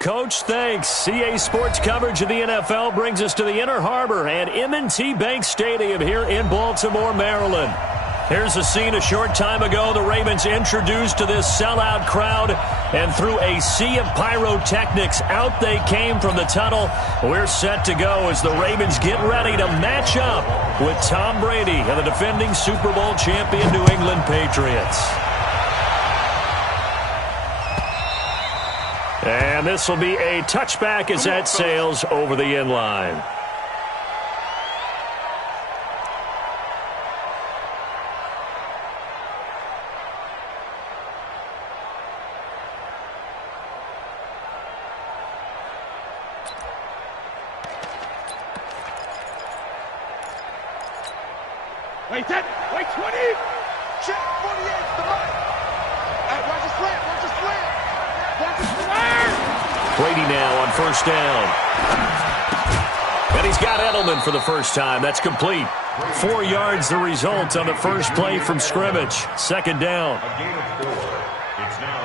Coach, thanks. CA Sports coverage of the NFL brings us to the Inner Harbor at M&T Bank Stadium here in Baltimore, Maryland. Here's a scene a short time ago. The Ravens introduced to this sellout crowd, and through a sea of pyrotechnics, out they came from the tunnel. We're set to go as the Ravens get ready to match up with Tom Brady and the defending Super Bowl champion New England Patriots. And this will be a touchback as that sails over the end line. Wait 10, wait 20, check 48, the right. Watch the slant, watch the slant. Watch the slant. Brady now on first down. And he's got Edelman for the first time. That's complete. 4 yards the result on the first play from scrimmage. Second down.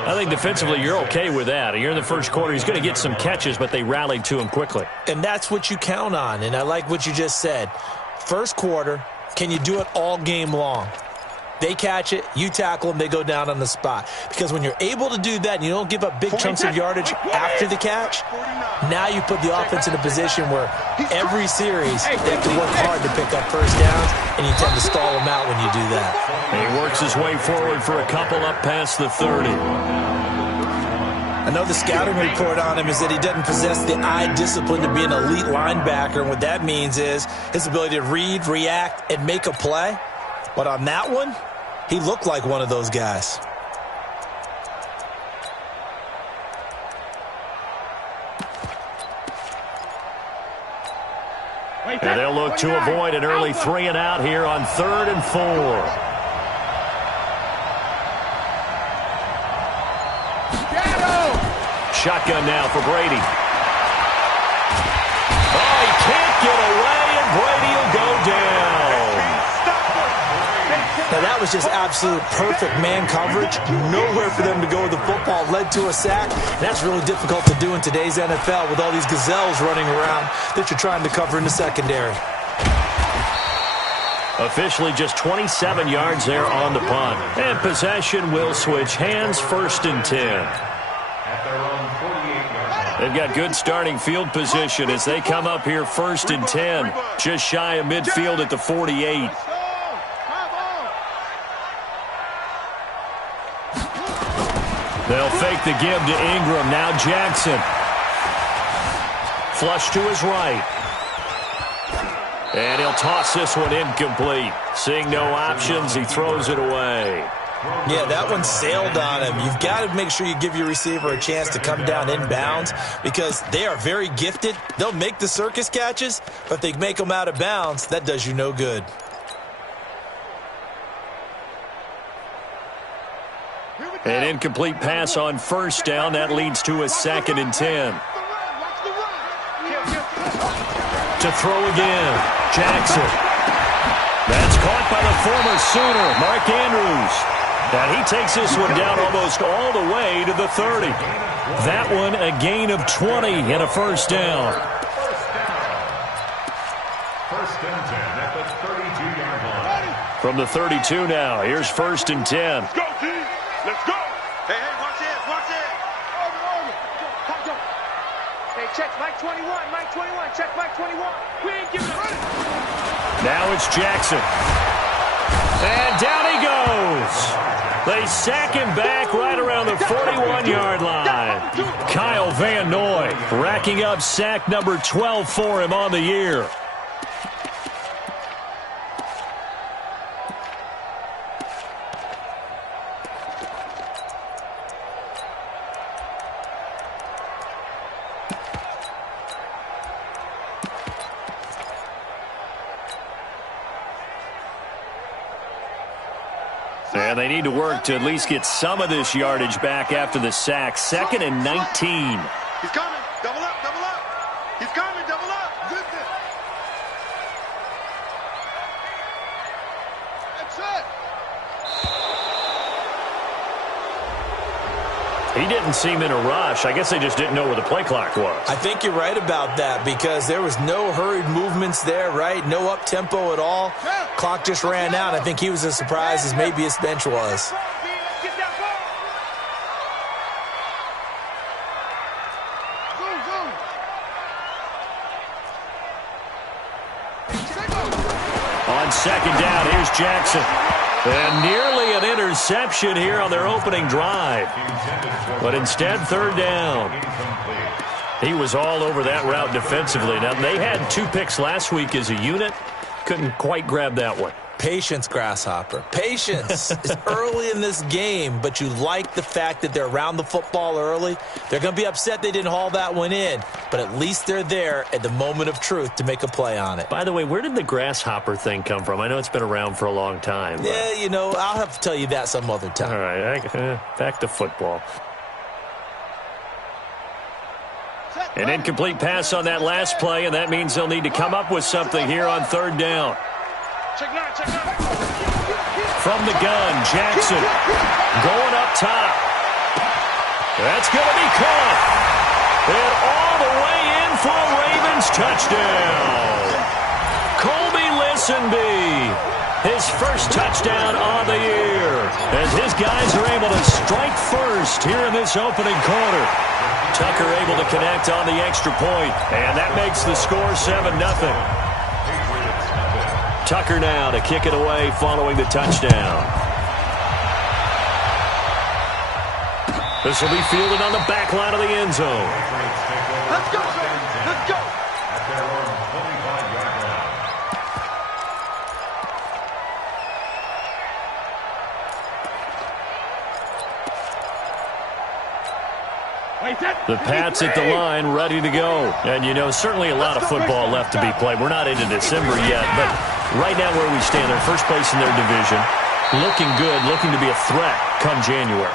I think defensively you're okay with that. You're in the first quarter. He's going to get some catches, but they rallied to him quickly. And that's what you count on, and I like what you just said. First quarter, can you do it all game long? They catch it, you tackle them, they go down on the spot. Because when you're able to do that and you don't give up big chunks of yardage after the catch, now you put the offense in a position where every series they have to work hard to pick up first downs, and you tend to stall them out when you do that. And he works his way forward for a couple up past the 30. I know the scouting report on him is that he doesn't possess the eye discipline to be an elite linebacker, and what that means is his ability to read, react, and make a play. But on that one, he looked like one of those guys. And they'll look to avoid an early 3 and out here on 3rd and 4. Shotgun now for Brady. Oh, he can't get away, and Brady will go down. Now, that was just absolute perfect man coverage. Nowhere for them to go with the football. Led to a sack. And that's really difficult to do in today's NFL with all these gazelles running around that you're trying to cover in the secondary. Officially just 27 yards there on the punt. And possession will switch hands, 1st and 10. They've got good starting field position as they come up here 1st and 10. Just shy of midfield at the 48. They'll fake the give to Ingram. Now Jackson. Flush to his right. And he'll toss this one incomplete. Seeing no options, he throws it away. Yeah, that one sailed on him. You've got to make sure you give your receiver a chance to come down inbounds because they are very gifted. They'll make the circus catches, but if they make them out of bounds, that does you no good. An incomplete pass on first down. That leads to a 2nd and 10. To throw again, Jackson. That's caught by the former Sooner, Mark Andrews. And he takes this one down almost all the way to the 30. That one a gain of 20 and a first down. First and 10 at the 32-yard line. From the 32 now, here's 1st and 10. Let's go, team. Let's go. Hey, watch this, watch this. Hey, check Mike 21, Mike 21, check Mike 21. We ain't giving up. Now it's Jackson. And down he goes. They sack him back right around the 41-yard line. Kyle Van Noy racking up sack number 12 for him on the year. And they need to work to at least get some of this yardage back after the sack. 2nd and 19. He's coming. Double up, double up. He's coming, double up. That's it. He didn't seem in a rush. I guess they just didn't know where the play clock was. I think you're right about that because there was no hurried movements there, right? No up-tempo at all. Clock just ran out. I think he was as surprised as maybe his bench was. On second down, here's Jackson. And nearly an interception here on their opening drive. But instead, third down. He was all over that route defensively. Now, they had 2 picks last week as a unit. Couldn't quite grab that one. Patience, Grasshopper. Patience. It's early in this game, but you like the fact that they're around the football early. They're going to be upset they didn't haul that one in, but at least they're there at the moment of truth to make a play on it. By the way, where did the grasshopper thing come from? I know it's been around for a long time. But... yeah, you know, I'll have to tell you that some other time. All right, back to football. An incomplete pass on that last play, and that means they'll need to come up with something here on third down. From the gun, Jackson going up top. That's going to be caught. And all the way in for a Ravens touchdown. Colby Listenby, his first touchdown on the year, as his guys are able to strike first here in this opening quarter. Tucker able to connect on the extra point, and that makes the score 7-0. Tucker now to kick it away following the touchdown. This will be fielded on the back line of the end zone. Let's go, sir. Let's go. The Pats at the line, ready to go. And, you know, certainly a lot of football left to be played. We're not into December yet, but right now where we stand, they're first place in their division. Looking good, looking to be a threat come January.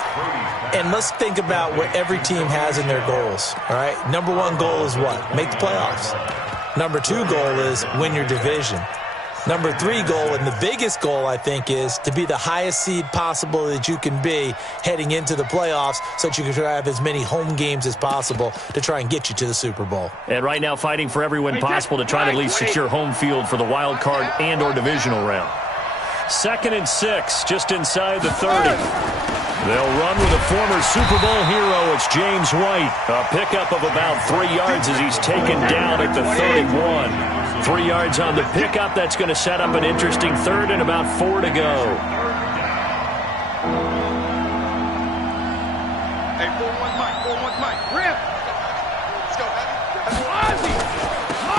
And let's think about what every team has in their goals, all right? Number 1 goal is what? Make the playoffs. Number 2 goal is win your division. Number 3 goal, and the biggest goal, I think, is to be the highest seed possible that you can be heading into the playoffs so that you can have as many home games as possible to try and get you to the Super Bowl. And right now fighting for every win possible to try to at least secure home field for the wild card and or divisional round. 2nd and 6, just inside the 30. They'll run with a former Super Bowl hero. It's James White. A pickup of about 3 yards as he's taken down at the 31. 3 yards on the pickup. That's going to set up an interesting third and about 4 to go. Hey, 4-1 Mike, 4-1 Mike. Rip. Let's go, baby.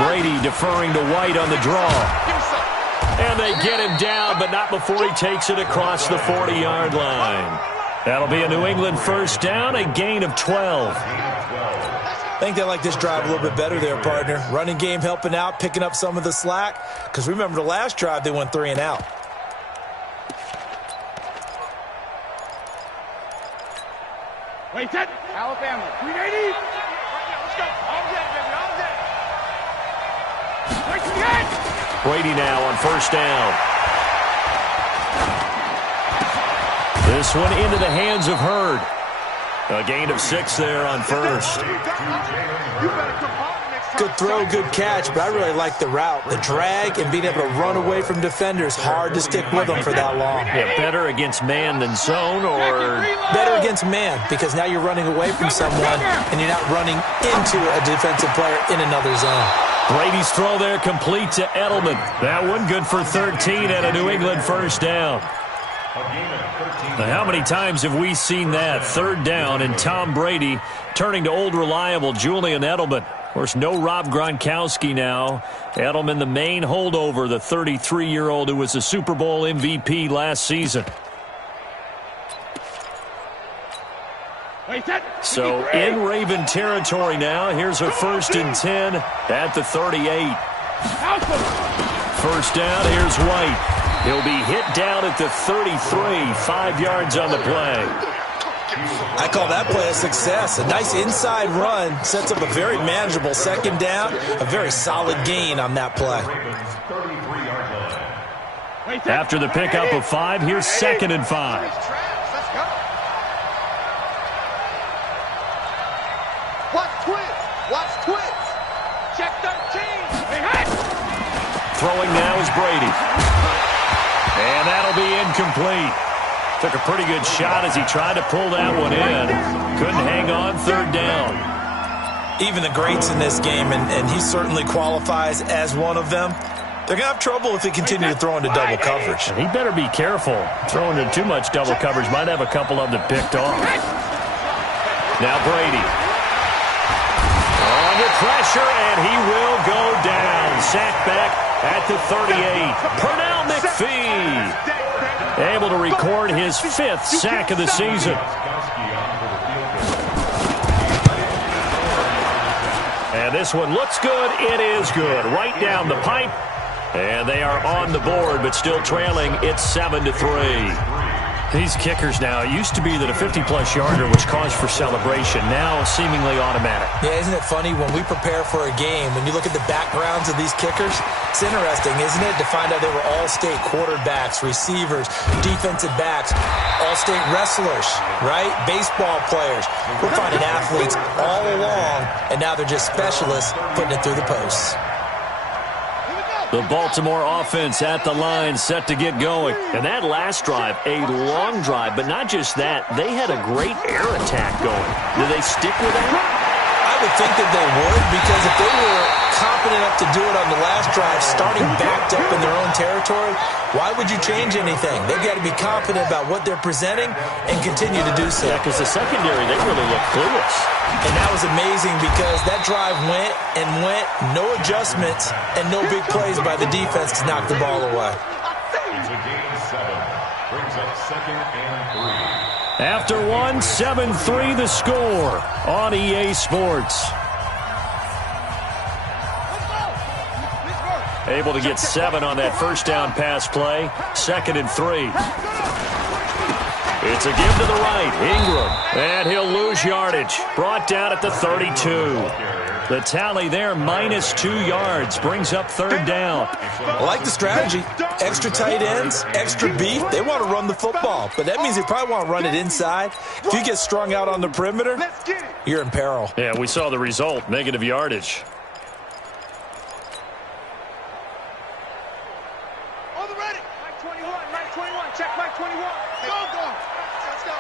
Brady deferring to White on the draw. Give me some. And they get him down, but not before he takes it across the 40-yard line. That'll be a New England first down, a gain of 12. I think they like this drive a little bit better there, partner. Running game helping out, picking up some of the slack. Because remember the last drive, they went 3 and out. Wait, that. Alabama. 380. Let's go. All day, baby. All day. Wait to the end. Brady now on first down. This one into the hands of Hurd. A gain of 6 there on first. Good throw, good catch, but I really like the route. The drag and being able to run away from defenders, hard to stick with them for that long. Yeah, better against man than zone, or better against man, because now you're running away from someone and you're not running into a defensive player in another zone. Brady's throw there complete to Edelman. That one good for 13 and a New England first down. Now, how many times have we seen that? Third down and Tom Brady turning to old reliable Julian Edelman. Of course, no Rob Gronkowski now. Edelman, the main holdover, the 33-year-old who was the Super Bowl MVP last season. So in Raven territory now. Here's a 1st and 10 at the 38. First down, here's White. He'll be hit down at the 33, 5 yards on the play. I call that play a success. A nice inside run sets up a very manageable second down, a very solid gain on that play. After the pickup of 5, here's 2nd and 5. twist. Watch twist. Check 13. Hey, hey. Throwing now is Brady. And that'll be incomplete. Took a pretty good shot as he tried to pull that one in. Couldn't hang on third down. Even the greats in this game, and he certainly qualifies as one of them, they're going to have trouble if they continue to throw into double coverage. And he better be careful. Throwing into too much double coverage might have a couple of them picked off. Now Brady. Under pressure, and he will go down. Sacked back at the 38. Pernell McPhee able to record his 5th sack of the season. And this one looks good. It is good. Right down the pipe. And they are on the board, but still trailing. It's 7-3. These kickers now, it used to be that a 50-plus yarder was cause for celebration. Now seemingly automatic. Yeah, isn't it funny when we prepare for a game, when you look at the backgrounds of these kickers, it's interesting, isn't it, to find out they were all-state quarterbacks, receivers, defensive backs, all-state wrestlers, right? Baseball players. We're finding athletes all along, and now they're just specialists putting it through the posts. The Baltimore offense at the line, set to get going. And that last drive, a long drive, but not just that. They had a great air attack going. Do they stick with that? I would think that they would, because if they were competent enough to do it on the last drive, starting backed up in their own territory, why would you change anything? They've got to be confident about what they're presenting and continue to do so. Yeah, because the secondary, they really look clueless. And that was amazing because that drive went and went, no adjustments, and no big plays by the defense to knock the ball away. Into game 7. Brings up 2nd and 3. After 7-3 the score on EA Sports. Able to get 7 on that first down pass play. 2nd and 3. It's a give to the right. Ingram. And he'll lose yardage. Brought down at the 32. The tally there, -2 yards. Brings up 3rd down. I like the strategy. Extra tight ends, extra beef. They want to run the football, but that means they probably want to run it inside. If you get strung out on the perimeter, you're in peril. Yeah, we saw the result. Negative yardage. On the ready. Mike 21. Check Mike 21. Go. Let's go.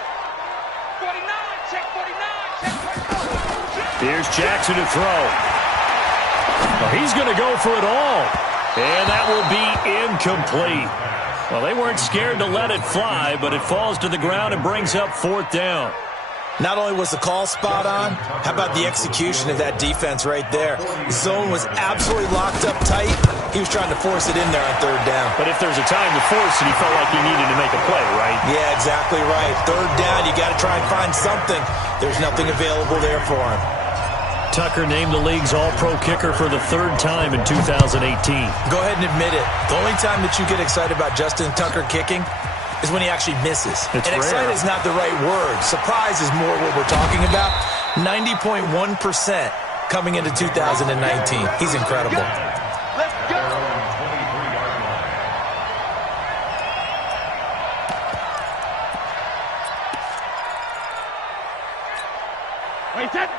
49. Check 49. Check 49. Here's Jackson to throw. Well, he's going to go for it all. And that will be incomplete. Well, they weren't scared to let it fly, but it falls to the ground and brings up 4th down. Not only was the call spot on, how about the execution of that defense right there? The zone was absolutely locked up tight. He was trying to force it in there on 3rd down. But if there's a time to force it, he felt like he needed to make a play, right? Yeah, exactly right. 3rd down, you got to try and find something. There's nothing available there for him. Tucker named the league's all-pro kicker for the 3rd time in 2018. Go ahead and admit it. The only time that you get excited about Justin Tucker kicking is when he actually misses. It's and excited rare. is not the right word. Surprise is more what we're talking about. 90.1% coming into 2019. He's incredible. Let's go.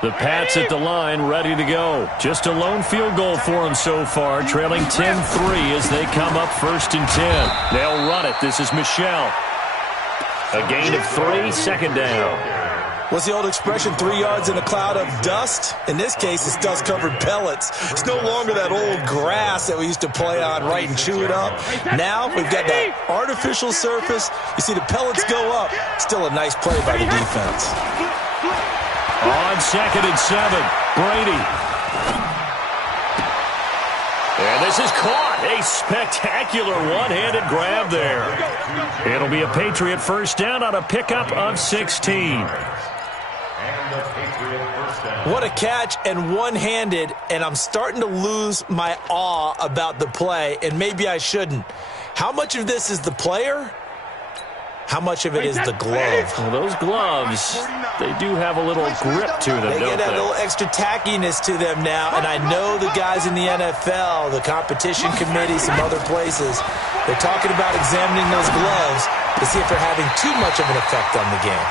The Pats at the line, ready to go. Just a lone field goal for them so far, trailing 10-3 as they come up 1st and 10. They'll run it. This is Michelle. A gain of 3, 2nd down. What's the old expression, 3 yards in a cloud of dust? In this case, it's dust-covered pellets. It's no longer that old grass that we used to play on, right, and chew it up. Now we've got that artificial surface. You see the pellets go up. Still a nice play by the defense. On 2nd and 7, Brady. And this is caught. A spectacular one-handed grab there. It'll be a Patriot 1st down on a pickup of 16. What a catch, and one-handed, and I'm starting to lose my awe about the play, and maybe I shouldn't. How much of this is the player? How much of it is the glove? Well, those gloves, they do have a little grip to them, They don't get that they? little extra tackiness to them now, and I know the guys in the NFL, the competition committee, some other places, they're talking about examining those gloves to see if they're having too much of an effect on the game.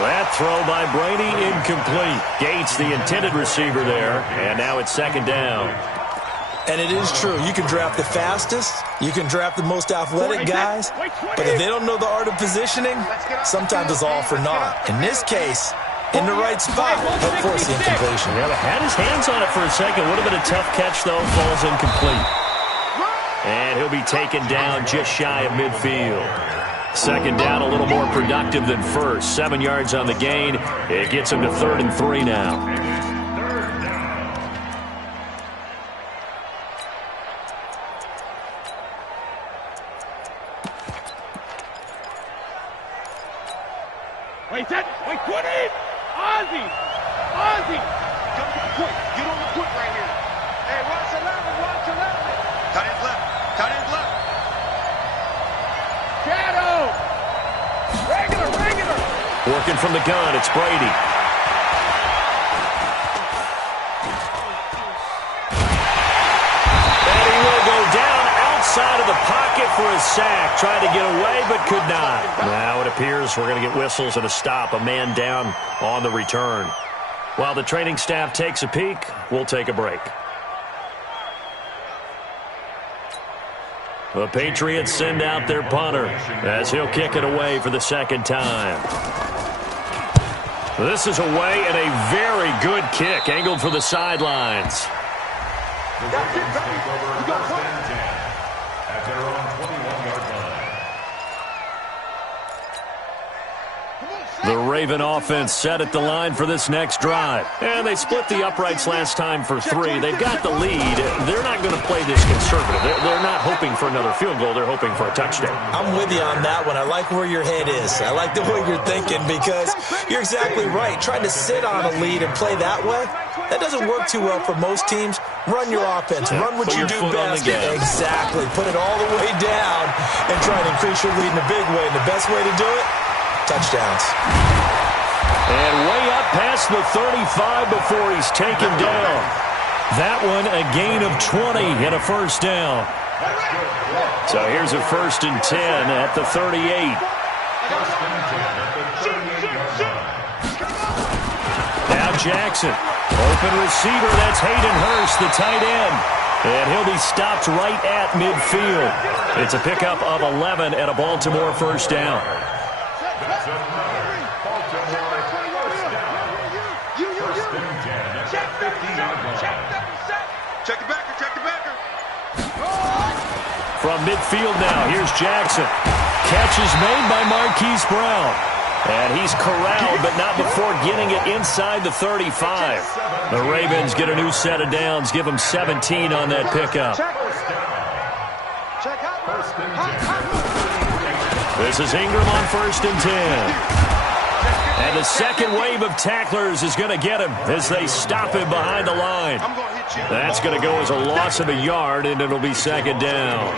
That throw by Brady incomplete. Gates, the intended receiver there, and now it's second down. And it is true. You can draft the fastest, you can draft the most athletic guys, but if they don't know the art of positioning, sometimes it's all for naught. In this case, in the right spot, he'll force the incompletion. Yeah, had his hands on it for a second. Would have been a tough catch, though. Falls incomplete. And he'll be taken down just shy of midfield. Second down, a little more productive than first. 7 yards on the gain. It gets him to 3rd and 3 now. Wait, put it! Ozzy! Come to the point. Get on the point right here. Hey, watch 11. Cut his left. Shadow! Regular! Working from the gun, it's Brady. And he will go down outside of the pocket for a sack. Tried to get away, but could not. Now it appears we're going to get whistles and a stop. A man down on the return. While the training staff takes a peek, we'll take a break. The Patriots send out their punter as he'll kick it away for the second time. This is away and a very good kick, angled for the sidelines. That's it, baby. You got point. At their own 21-yard line. The Raven offense set at the line for this next drive. And they split the uprights last time for 3. They've got the lead. They're not going to play this conservative. They're not hoping for another field goal. They're hoping for a touchdown. I'm with you on that one. I like where your head is. I like the way you're thinking because you're exactly right. Trying to sit on a lead and play that way, that doesn't work too well for most teams. Run your offense. Run what you do best. Exactly. Put it all the way down and try and increase your lead in a big way. And the best way to do it, touchdowns. And way up past the 35 before he's taken down. That one a gain of 20 and a first down. So here's a 1st and 10 at the 38. Now Jackson. Open receiver. That's Hayden Hurst, the tight end. And he'll be stopped right at midfield. It's a pickup of 11 and a Baltimore first down. Check the backer. From midfield now, here's Jackson. Catch is made by Marquise Brown. And he's corralled, but not before getting it inside the 35. The Ravens get a new set of downs, give them 17 on that pickup. This is Ingram on 1st and 10. And the second wave of tacklers is going to get him as they stop him behind the line. That's going to go as a loss of a yard, and it'll be second down.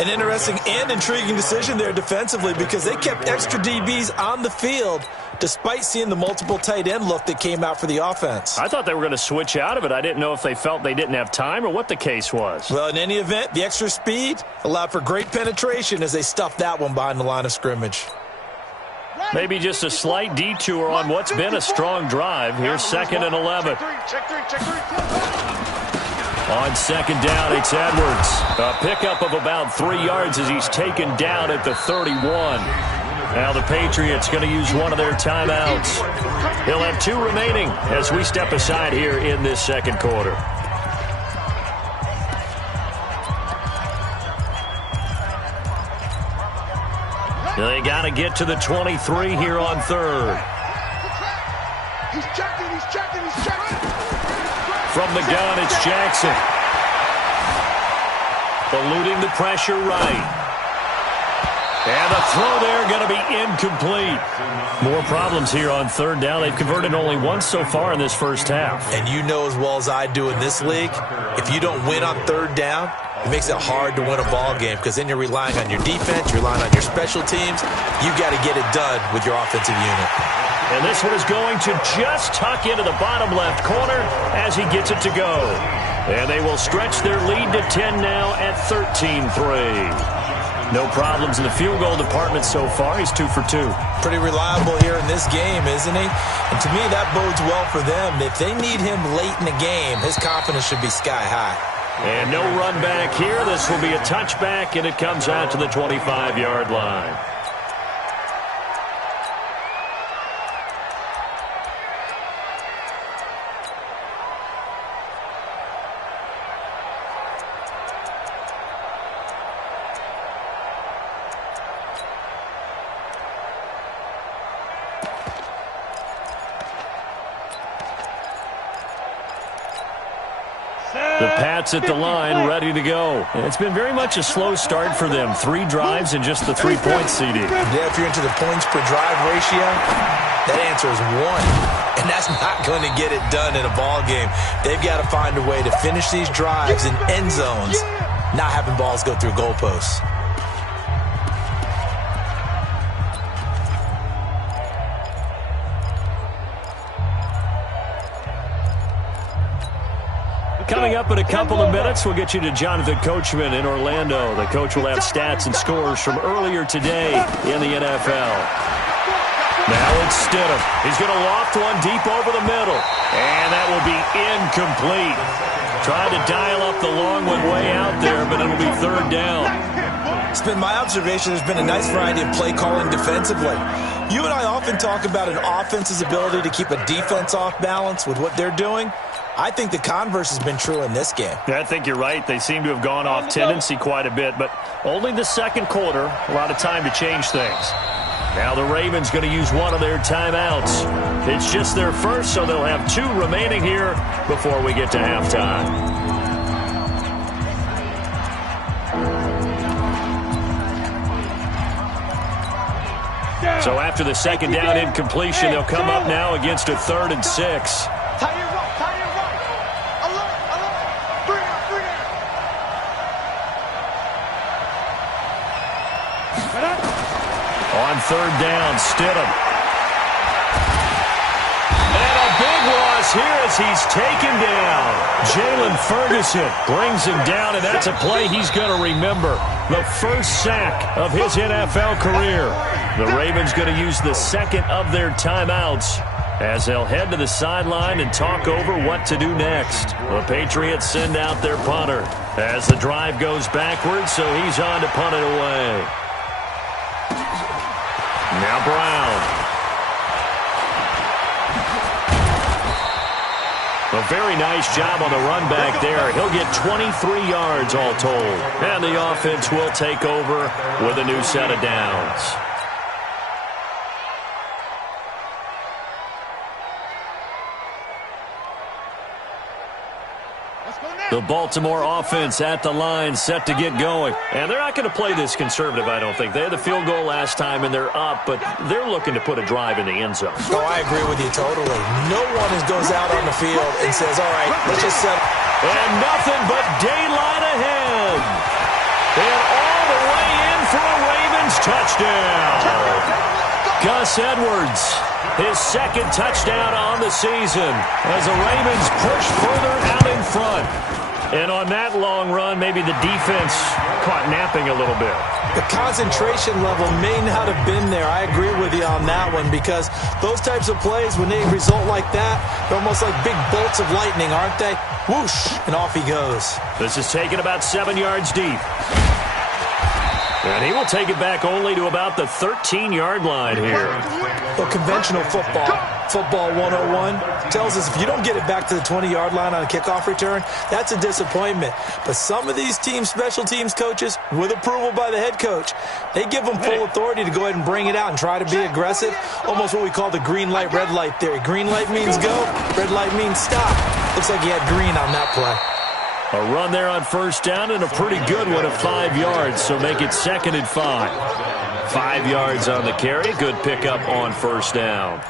An interesting and intriguing decision there defensively because they kept extra DBs on the field despite seeing the multiple tight end look that came out for the offense. I thought they were going to switch out of it. I didn't know if they felt they didn't have time or what the case was. Well, in any event, the extra speed allowed for great penetration as they stuffed that one behind the line of scrimmage. Maybe just a slight detour on what's been a strong drive. Here's 2nd and 11. On second down, it's Edwards. A pickup of about 3 yards as he's taken down at the 31. Now the Patriots going to use one of their timeouts. He'll have 2 remaining as we step aside here in this second quarter. They got to get to the 23 here on 3rd. He's checking. From the gun, it's Jackson. Eluding the pressure right. And the throw there going to be incomplete. More problems here on 3rd down. They've converted only once so far in this first half. And you know as well as I do in this league, if you don't win on 3rd down, it makes it hard to win a ball game because then you're relying on your defense, you're relying on your special teams. You've got to get it done with your offensive unit. And this one is going to just tuck into the bottom left corner as he gets it to go. And they will stretch their lead to 10 now at 13-3. No problems in the field goal department so far. He's 2 for 2. Pretty reliable here in this game, isn't he? And to me, that bodes well for them. If they need him late in the game, his confidence should be sky high. And no run back here. This will be a touchback, and it comes out to the 25-yard line. The Pats at the line, ready to go. It's been very much a slow start for them. 3 drives and just the 3 points, CD. Yeah, if you're into the points per drive ratio, that answer is 1. And that's not going to get it done in a ball game. They've got to find a way to finish these drives in end zones, not having balls go through goalposts. Coming up in a couple of minutes, we'll get you to Jonathan Coachman in Orlando. The coach will have stats and scores from earlier today in the NFL. Now it's Stidham. He's going to loft one deep over the middle. And that will be incomplete. Trying to dial up the long one way out there, but it'll be 3rd down. It's been my observation there's been a nice variety of play calling defensively. You and I often talk about an offense's ability to keep a defense off balance with what they're doing. I think the converse has been true in this game. Yeah, I think you're right. They seem to have gone off tendency quite a bit, but only the second quarter, a lot of time to change things. Now the Ravens going to use one of their timeouts. It's just their first, so they'll have 2 remaining here before we get to halftime. So after the second down incompletion, they'll come up now against a 3rd and 6. On 3rd down, Stidham. And a big loss here as he's taken down. Jalen Ferguson brings him down, and that's a play he's going to remember. The first sack of his NFL career. The Ravens going to use the second of their timeouts as they'll head to the sideline and talk over what to do next. The Patriots send out their punter as the drive goes backwards, so he's on to punt it away. Now Brown. A very nice job on the run back there. He'll get 23 yards all told. And the offense will take over with a new set of downs. The Baltimore offense at the line, set to get going. And they're not going to play this conservative, I don't think. They had the field goal last time, and they're up, but they're looking to put a drive in the end zone. Oh, I agree with you totally. No one goes out on the field and says, all right, let's just set. And nothing but daylight ahead. And all the way in for a Ravens touchdown. Gus Edwards, his 2nd touchdown on the season as the Ravens push further out in front. And on that long run, maybe the defense caught napping a little bit. The concentration level may not have been there. I agree with you on that one because those types of plays, when they result like that, they're almost like big bolts of lightning, aren't they? Whoosh, and off he goes. This is taken about 7 yards deep. And he will take it back only to about the 13-yard line here. Well, conventional football 101, tells us if you don't get it back to the 20-yard line on a kickoff return, that's a disappointment. But some of these special teams coaches, with approval by the head coach, they give them full authority to go ahead and bring it out and try to be aggressive, almost what we call the green light, red light theory. Green light means go, red light means stop. Looks like he had green on that play. A run there on 1st down and a pretty good one of 5 yards, so make it 2nd and 5. 5 yards on the carry. Good pickup on 1st down.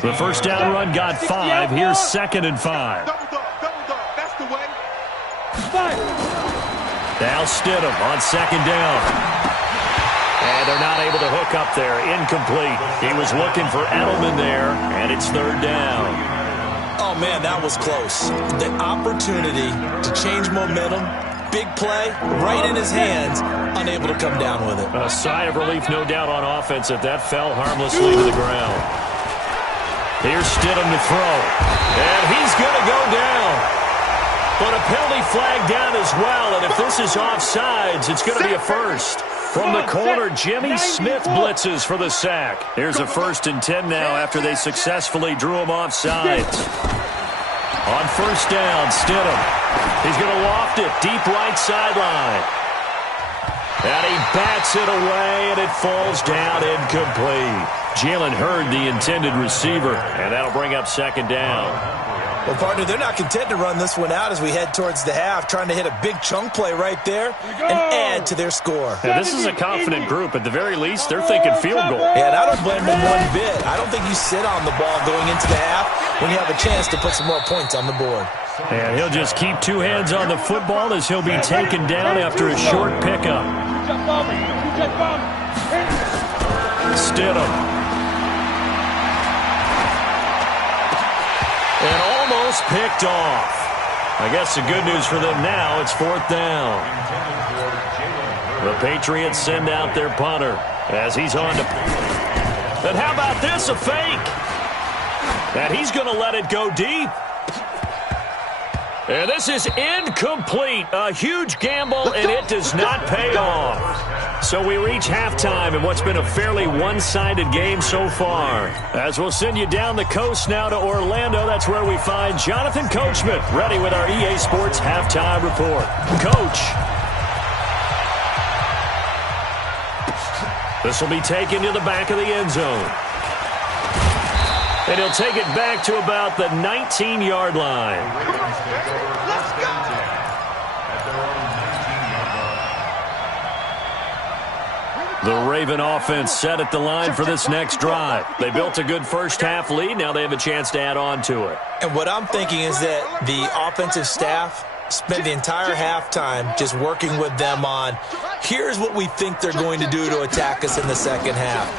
The 1st down run got 5. Here's 2nd and 5. That's the way. Now Stidham on 2nd down. And they're not able to hook up there. Incomplete. He was looking for Edelman there, and it's 3rd down. Oh, man, that was close. The opportunity to change momentum, big play right in his hands, unable to come down with it. A sigh of relief, no doubt, on offense that fell harmlessly to the ground. Here's Stidham to throw. And he's going to go down. But a penalty flag down as well. And if this is offsides, it's going to be a first. From the corner, Jimmy Smith blitzes for the sack. Here's a 1st and 10 now after they successfully drew him offsides. On first down, Stidham. He's going to loft it deep right sideline. And he bats it away, and it falls down incomplete. Jalen Hurd, the intended receiver, and that'll bring up 2nd down. Well, partner, they're not content to run this one out as we head towards the half, trying to hit a big chunk play right there and add to their score. Now, this is a confident group. At the very least, they're thinking field goal. Yeah, and I don't blame them one bit. I don't think you sit on the ball going into the half when you have a chance to put some more points on the board. And he'll just keep 2 hands on the football as he'll be taken down after a short pickup. Stidham. And almost picked off. I guess the good news for them now, it's 4th down. The Patriots send out their punter as he's on to... And how about this, a fake? And he's going to let it go deep. And this is incomplete. A huge gamble, and it does not pay off. So we reach halftime in what's been a fairly one-sided game so far. As we'll send you down the coast now to Orlando, that's where we find Jonathan Coachman, ready with our EA Sports Halftime Report. Coach. This will be taken to the back of the end zone. And he'll take it back to about the 19-yard line. Let's go! The Raven offense set at the line for this next drive. They built a good first-half lead. Now they have a chance to add on to it. And what I'm thinking is that the offensive staff spent the entire halftime just working with them on, here's what we think they're going to do to attack us in the second half.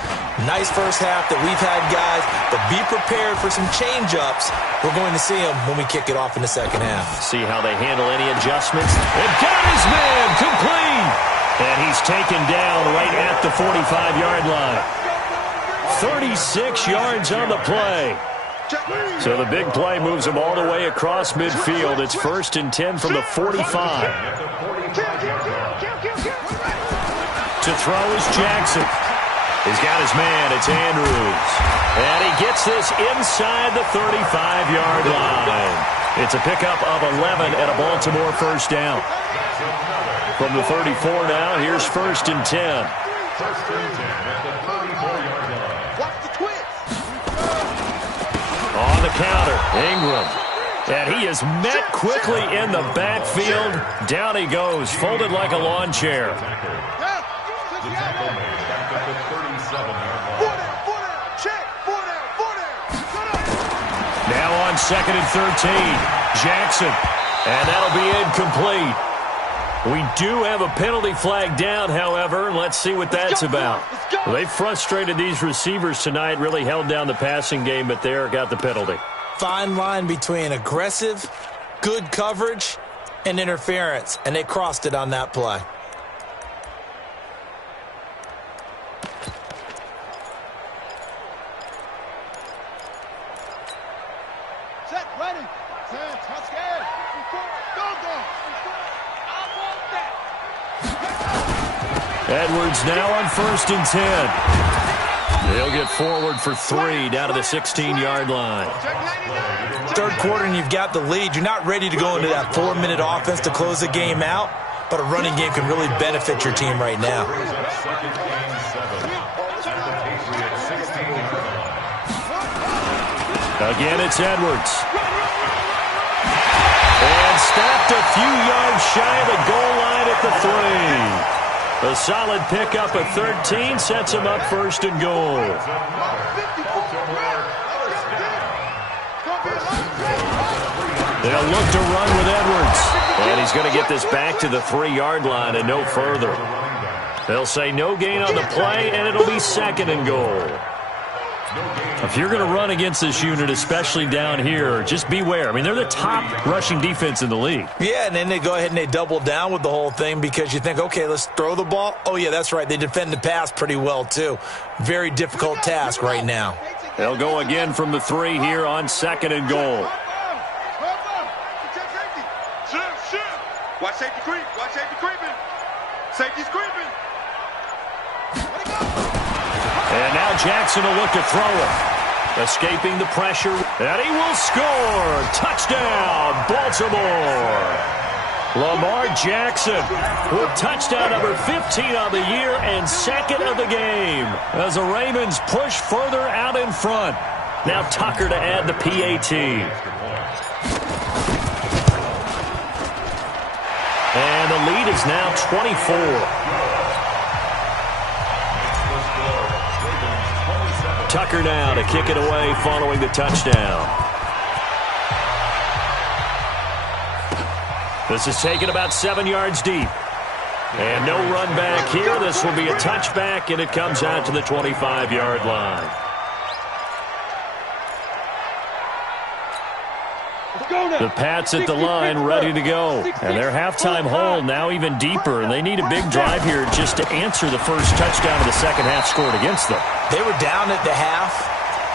Nice first half that we've had, guys, but be prepared for some change-ups. We're going to see them when we kick it off in the second half. See how they handle any adjustments. And got his man complete. And he's taken down right at the 45-yard line. 36 yards on the play. So the big play moves him all the way across midfield. It's 1st and 10 from the 45. To throw is Jackson. He's got his man. It's Andrews. And he gets this inside the 35-yard line. It's a pickup of 11 and a Baltimore first down. From the 34 now, here's 1st and 10. 1st and 10 at the 34-yard line. Watch the twist. On the counter, Ingram. And he is met quickly in the backfield. Down he goes, folded like a lawn chair. The tackle made back at the 37-yard line. Check. 4 down. Now on 2nd and 13, Jackson. And that'll be incomplete. We do have a penalty flag down, however. Let's see what that's about. They frustrated these receivers tonight, really held down the passing game, but there got the penalty. Fine line between aggressive, good coverage, and interference, and they crossed it on that play. Set, ready. Set, touchdown. Go. Edwards now on 1st and 10. They'll get forward for 3 down to the 16-yard line. Third quarter and you've got the lead. You're not ready to go into that 4-minute offense to close the game out, but a running game can really benefit your team right now. Again, it's Edwards. And stopped a few yards shy of the goal line at the 3. A solid pickup of 13 sets him up 1st and goal. They'll look to run with Edwards. And he's going to get this back to the 3-yard line and no further. They'll say no gain on the play, and it'll be 2nd and goal. If you're going to run against this unit, especially down here, just beware. I mean, they're the top rushing defense in the league. Yeah, and then they go ahead and they double down with the whole thing because you think, okay, let's throw the ball. Oh, yeah, that's right. They defend the pass pretty well, too. Very difficult task right now. They'll go again from the 3 here on 2nd and goal. Watch safety creep. Watch safety creeping. Safety's creeping. And now Jackson will look to throw it. Escaping the pressure. And he will score. Touchdown, Baltimore. Lamar Jackson with touchdown number 15 on the year and 2nd of the game as the Ravens push further out in front. Now Tucker to add the PAT. And the lead is now 24. Tucker now to kick it away following the touchdown. This is taken about 7 yards deep. And no run back here. This will be a touchback, and it comes out to the 25-yard line. The Pats at the line ready to go. And their halftime hole now even deeper. And they need a big drive here just to answer the first touchdown of the second half scored against them. They were down at the half.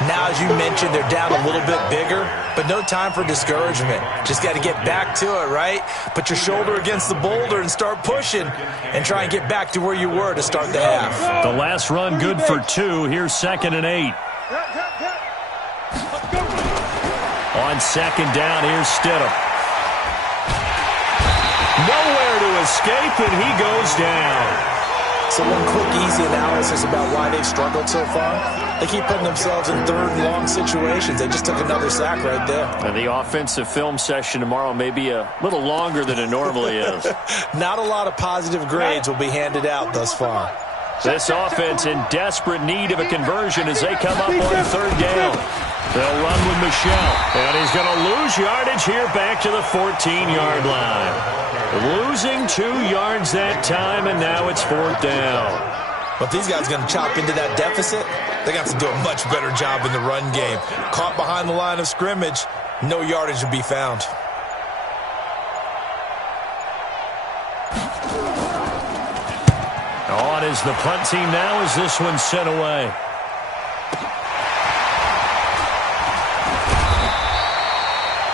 Now, as you mentioned, they're down a little bit bigger, but no time for discouragement. Just got to get back to it, right? Put your shoulder against the boulder and start pushing and try and get back to where you were to start the half. The last run good for 2. Here's 2nd and 8. On 2nd down, here's Stidham. Nowhere to escape, and he goes down. So one quick, easy analysis about why they've struggled so far. They keep putting themselves in 3rd and long situations. They just took another sack right there. And the offensive film session tomorrow may be a little longer than it normally is. Not a lot of positive grades will be handed out thus far. This offense in desperate need of a conversion as they come up on 3rd down. They'll run with Michelle. And he's going to lose yardage here back to the 14-yard line. Losing 2 yards that time, and now it's 4th down. But these guys are going to chop into that deficit. They're going to have to do a much better job in the run game. Caught behind the line of scrimmage, no yardage to be found. On is the punt team now as this one's sent away.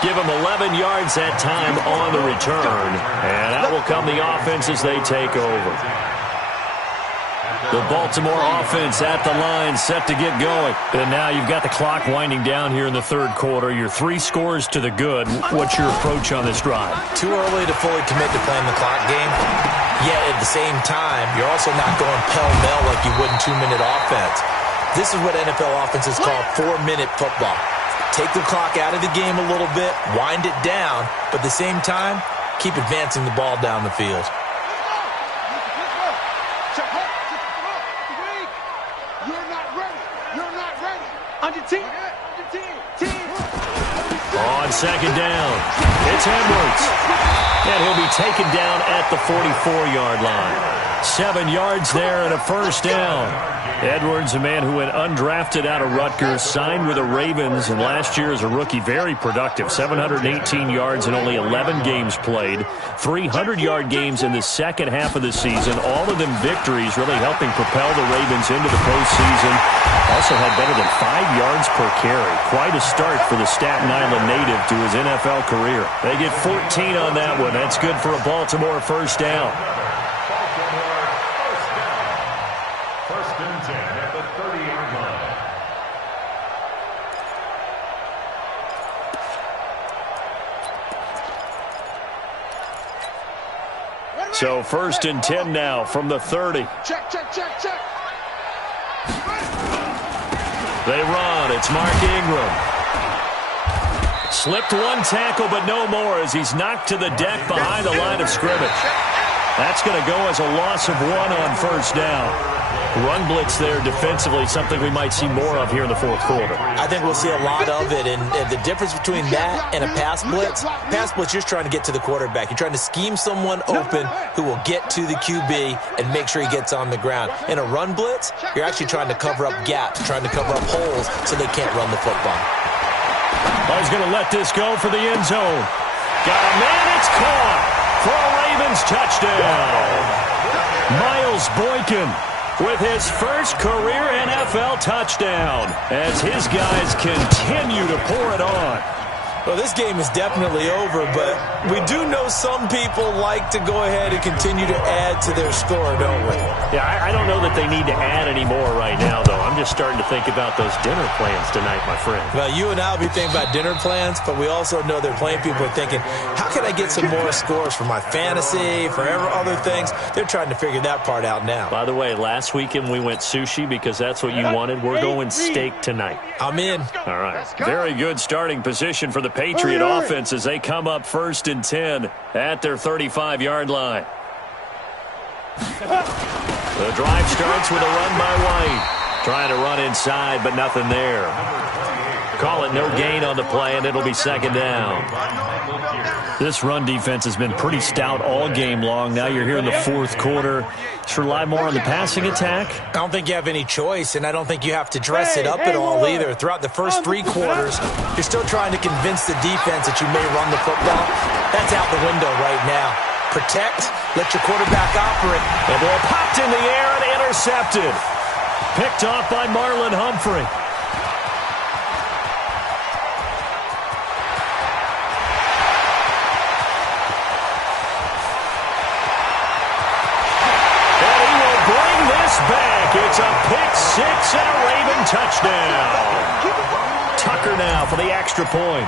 Give them 11 yards that time on the return. And out will come the offense as they take over. The Baltimore offense at the line set to get going. And now you've got the clock winding down here in the 3rd quarter. Your 3 scores to the good. What's your approach on this drive? Too early to fully commit to playing the clock game. Yet at the same time, you're also not going pell-mell like you would in 2-minute offense. This is what NFL offenses call 4-minute football. Take the clock out of the game a little bit, wind it down, but at the same time, keep advancing the ball down the field. On 2nd down, it's Edwards. And he'll be taken down at the 44-yard line. 7 yards there and a 1st down. Edwards, a man who went undrafted out of Rutgers, signed with the Ravens, and last year as a rookie, very productive. 718 yards in only 11 games played. 300-yard games in the second half of the season. All of them victories, really helping propel the Ravens into the postseason. Also had better than 5 yards per carry. Quite a start for the Staten Island native to his NFL career. They get 14 on that one. That's good for a Baltimore 1st down. First and 10 at the 30-yard line. So 1st and 10 now from the 30. Check. They run. It's Mark Ingram. Slipped one tackle, but no more as he's knocked to the deck behind the line of scrimmage. That's going to go as a loss of 1 on 1st down. run blitz there defensively, something we might see more of here in the fourth quarter. I think we'll see a lot of it, and the difference between that and a pass blitz, you're trying to get to the quarterback. You're trying to scheme someone open who will get to the QB and make sure he gets on the ground. In a run blitz, you're actually trying to cover up gaps, trying to cover up holes so they can't run the football. Oh, he's going to let this go for the end zone. Got a man, it's caught for a Ravens touchdown. Miles Boykin with his first career NFL touchdown as his guys continue to pour it on. Well, this game is definitely over, but we do know some people like to go ahead and continue to add to their score, don't we? Yeah, I don't know that they need to add any more right now, though. I'm just starting to think about those dinner plans tonight, my friend. Well, you and I will be thinking about dinner plans, but we also know they're playing people are thinking, how can I get some more scores for my fantasy, for other things? They're trying to figure that part out now. By the way, last weekend we went sushi because that's what you wanted. We're going steak tonight. I'm in. All right. Very good starting position for the Patriot offense as they come up 1st and 10 at their 35-yard line. The drive starts with a run by White. Trying to run inside, but nothing there. Call it no gain on the play, and it'll be 2nd down. This run defense has been pretty stout all game long. Now you're here in the fourth quarter. Should rely more on the passing attack? I don't think you have any choice, and I don't think you have to dress it up at all either. Throughout the first 3 quarters, you're still trying to convince the defense that you may run the football. That's out the window right now. Protect, let your quarterback operate. The ball popped in the air and intercepted. Picked off by Marlon Humphrey. Back. It's a pick 6 and a Raven touchdown. Tucker now for the extra point.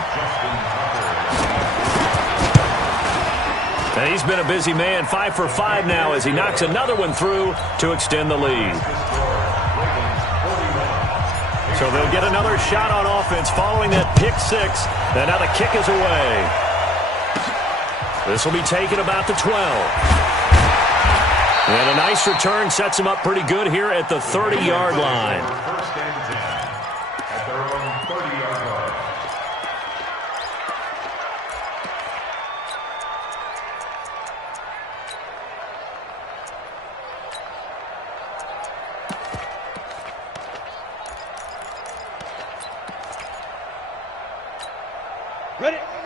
And he's been a busy man, 5 for 5 now as he knocks another one through to extend the lead. So they'll get another shot on offense following that pick 6. And now the kick is away. This will be taken about the 12. And a nice return sets him up pretty good here at the 30-yard line. First and 10 at their own 30-yard line.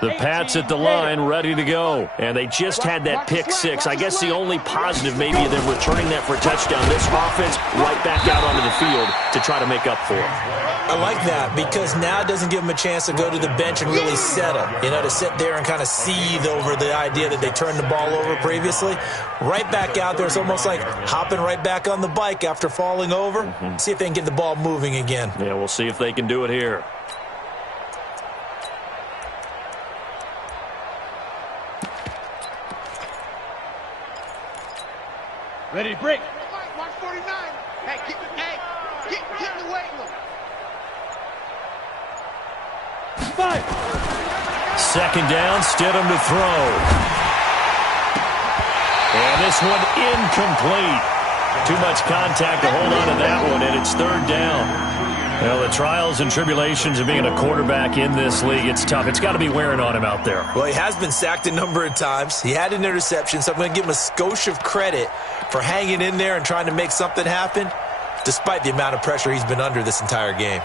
The Pats at the line, ready to go. And they just had that pick 6. I guess the only positive maybe of them returning that for a touchdown. This offense right back out onto the field to try to make up for it. I like that because now it doesn't give them a chance to go to the bench and really settle. You know, to sit there and kind of seethe over the idea that they turned the ball over previously. Right back out there. It's almost like hopping right back on the bike after falling over. See if they can get the ball moving again. Yeah, we'll see if they can do it here. Ready to break. Mark 49. Hey, get in the weight room. 5. 2nd down, Stidham to throw. And this one incomplete. Too much contact to hold on to that one, and it's 3rd down. Well, the trials and tribulations of being a quarterback in this league, it's tough. It's got to be wearing on him out there. Well, he has been sacked a number of times. He had an interception, so I'm going to give him a skosh of credit for hanging in there and trying to make something happen, despite the amount of pressure he's been under this entire game.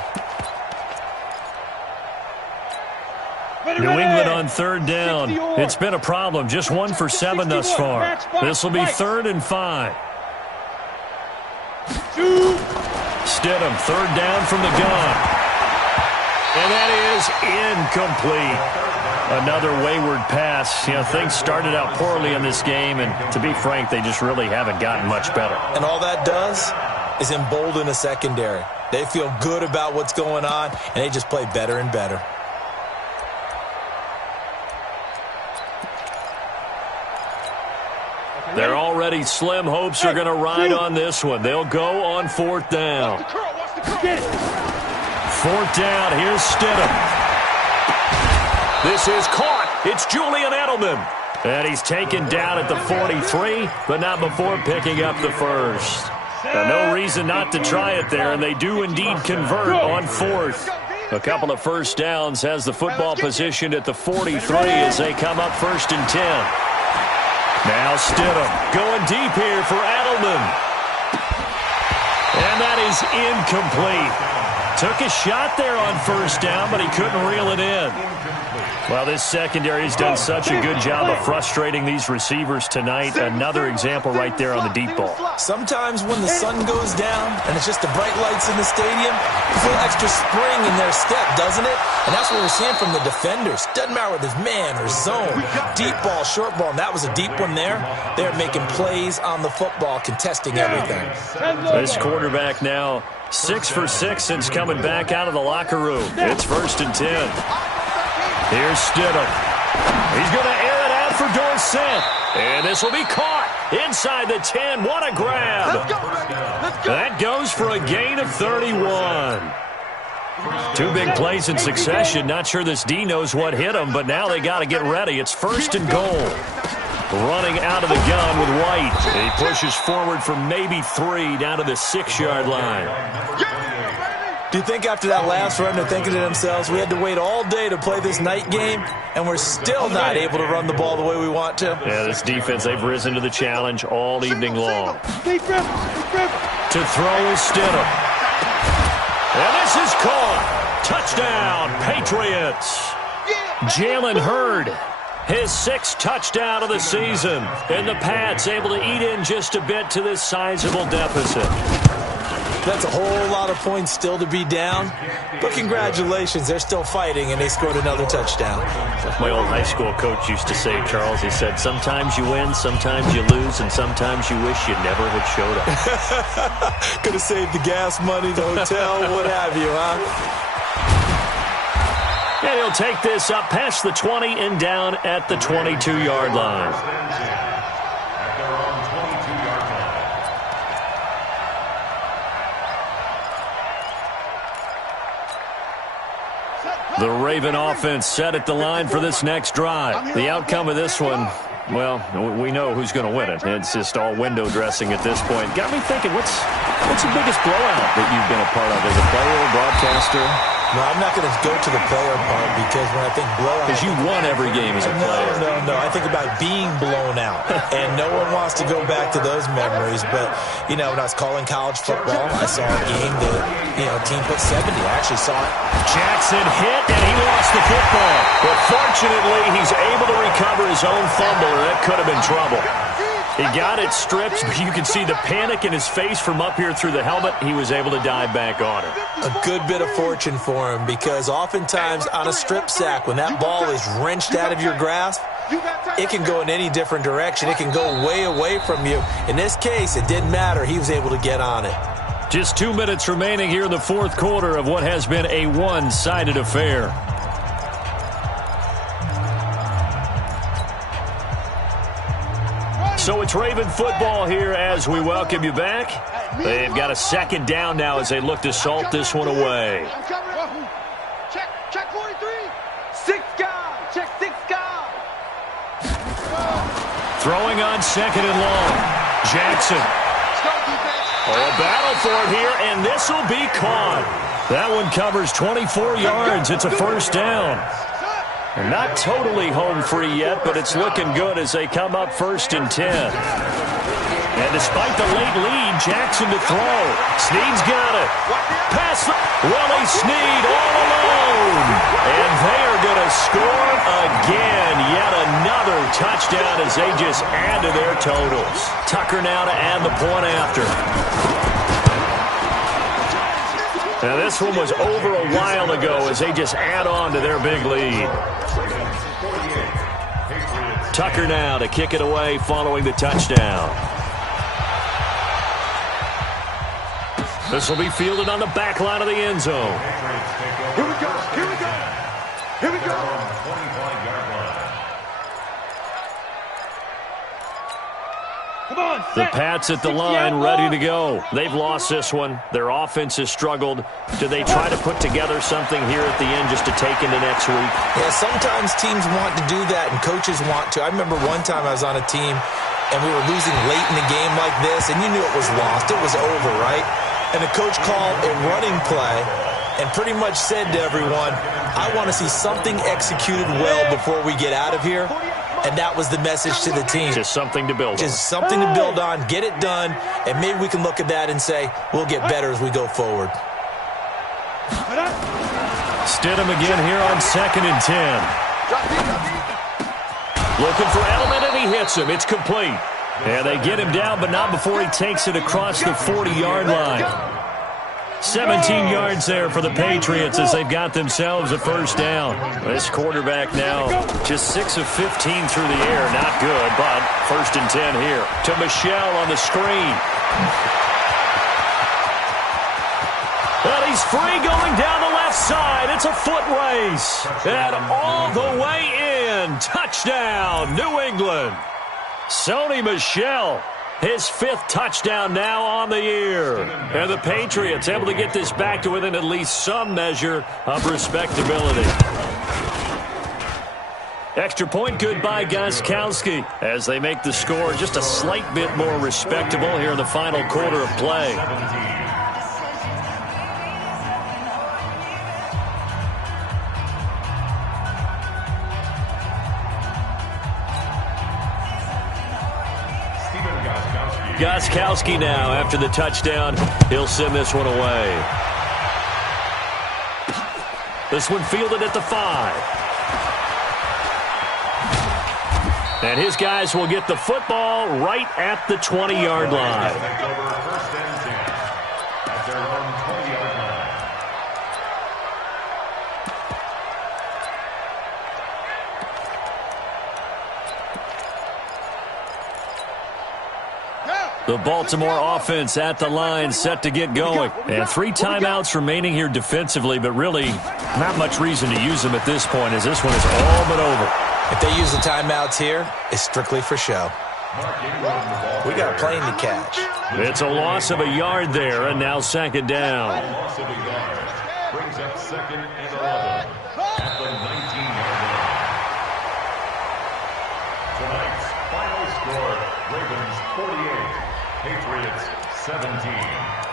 New England on 3rd down. It's been a problem. Just 1 for 7 thus far. This will be 3rd and 5. Stidham, 3rd down from the gun. And that is incomplete. Another wayward pass. You know, things started out poorly in this game, and to be frank, they just really haven't gotten much better. And all that does is embolden the secondary. They feel good about what's going on, and they just play better and better. They're already slim hopes are going to ride on this one. They'll go on 4th down. 4th down, here's Stidham. This is caught. It's Julian Edelman. And he's taken down at the 43, but not before picking up the first. No reason not to try it there, and they do indeed convert on fourth. A couple of first downs has the football positioned at the 43 as they come up 1st and 10. Now Stidham going deep here for Edelman. And that is incomplete. Took a shot there on 1st down, but he couldn't reel it in. Well, this secondary has done such a good job of frustrating these receivers tonight. Another example right there on the deep ball. Sometimes when the sun goes down and it's just the bright lights in the stadium, there's a little extra spring in their step, doesn't it? And that's what we're seeing from the defenders. Doesn't matter whether it's man or zone, deep ball, short ball, and that was a deep one there. They're making plays on the football, contesting everything. This quarterback now 6 for 6 since coming back out of the locker room. It's 1st and 10. Here's Stidham. He's going to air it out for Dorsett. And this will be caught inside the 10. What a grab. Let's go. That goes for a gain of 31. 2 big plays in succession. Not sure this D knows what hit him, but now they got to get ready. It's 1st and goal. Running out of the gun with White. He pushes forward for maybe 3 down to the 6-yard line. Do you think after that last run they're thinking to themselves, we had to wait all day to play this night game, and we're still not able to run the ball the way we want to? Yeah, this defense, they've risen to the challenge all evening long. To throw is Stidham. And this is caught. Touchdown, Patriots. Jalen Hurd, his 6th touchdown of the season. And the Pats able to eat in just a bit to this sizable deficit. That's a whole lot of points still to be down. But congratulations, they're still fighting, and they scored another touchdown. My old high school coach used to say, Charles, he said, sometimes you win, sometimes you lose, and sometimes you wish you never had showed up. Could have saved the gas money, the hotel, what have you, huh? And he'll take this up past the 20 and down at the 22-yard line. The Raven offense set at the line for this next drive. The outcome of this one, well, we know who's going to win it. It's just all window dressing at this point. Got me thinking, what's the biggest blowout that you've been a part of as a player, broadcaster? No, I'm not going to go to the player part because when I think blowout... Because you won every game as a player. No. I think about being blown out. And no one wants to go back to those memories. But, you know, when I was calling college football, I saw a game that, you know, team put 70. I actually saw it. Jackson hit, and he lost the football. But fortunately, he's able to recover his own fumble, or that could have been trouble. He got it stripped, but you can see the panic in his face from up here through the helmet. He was able to dive back on it. A good bit of fortune for him because oftentimes on a strip sack, when that ball is wrenched out of your grasp, it can go in any different direction. It can go way away from you. In this case, it didn't matter. He was able to get on it. Just 2 minutes remaining here in the fourth quarter of what has been a one-sided affair. So it's Raven football here as we welcome you back. They've got a 2nd down now as they look to salt this one away. Check 43. 6 guy. Check 6 guy. Throwing on 2nd and long. Jackson. A battle for it here, and this will be caught. That one covers 24 yards. It's a 1st down. Not totally home free yet, but it's looking good as they come up 1st and 10. And despite the late lead, Jackson to throw. Snead's got it. Pass. Willie Snead all alone. And they are going to score again. Yet another touchdown as they just add to their totals. Tucker now to add the point after. Now this one was over a while ago as they just add on to their big lead. Tucker now to kick it away following the touchdown. This will be fielded on the back line of the end zone. Here we go. Here we go. Here we go. Come on, the Pats at the line, ready to go. They've lost this one. Their offense has struggled. Do they try to put together something here at the end just to take into next week? Yeah, sometimes teams want to do that and coaches want to. I remember one time I was on a team and we were losing late in the game like this, and you knew it was lost. It was over, right? And the coach called a running play and pretty much said to everyone, I want to see something executed well before we get out of here. And that was the message to the team. Just something to build on. Just something to build on, get it done, and maybe we can look at that and say, we'll get better as we go forward. Stidham again here on 2nd and 10. Looking for Edelman, and he hits him. It's complete. And they get him down, but not before he takes it across the 40-yard line. 17 yards there for the Patriots as they've got themselves a first down. This quarterback now just 6 of 15 through the air. Not good, but 1st and 10 here. To Michel on the screen. Well, he's free going down the left side. It's a foot race. And all the way in. Touchdown, New England. Sony Michel, his 5th touchdown now on the year. And the Patriots able to get this back to within at least some measure of respectability. Extra point good by Gostkowski as they make the score just a slight bit more respectable here in the final quarter of play. Gostkowski now after the touchdown. He'll send this one away. This one fielded at the 5. And his guys will get the football right at the 20-yard line. First and 10 at their own 20-yard line. The Baltimore offense at the line, set to get going. And 3 timeouts remaining here defensively, but really not much reason to use them at this point as this one is all but over. If they use the timeouts here, it's strictly for show. We got a plane to catch. It's a loss of a yard there, and now 2nd down. Loss of a yard brings up 2nd and 11 at the 19-yard line. Tonight's final score, Ravens 48, Patriots 17.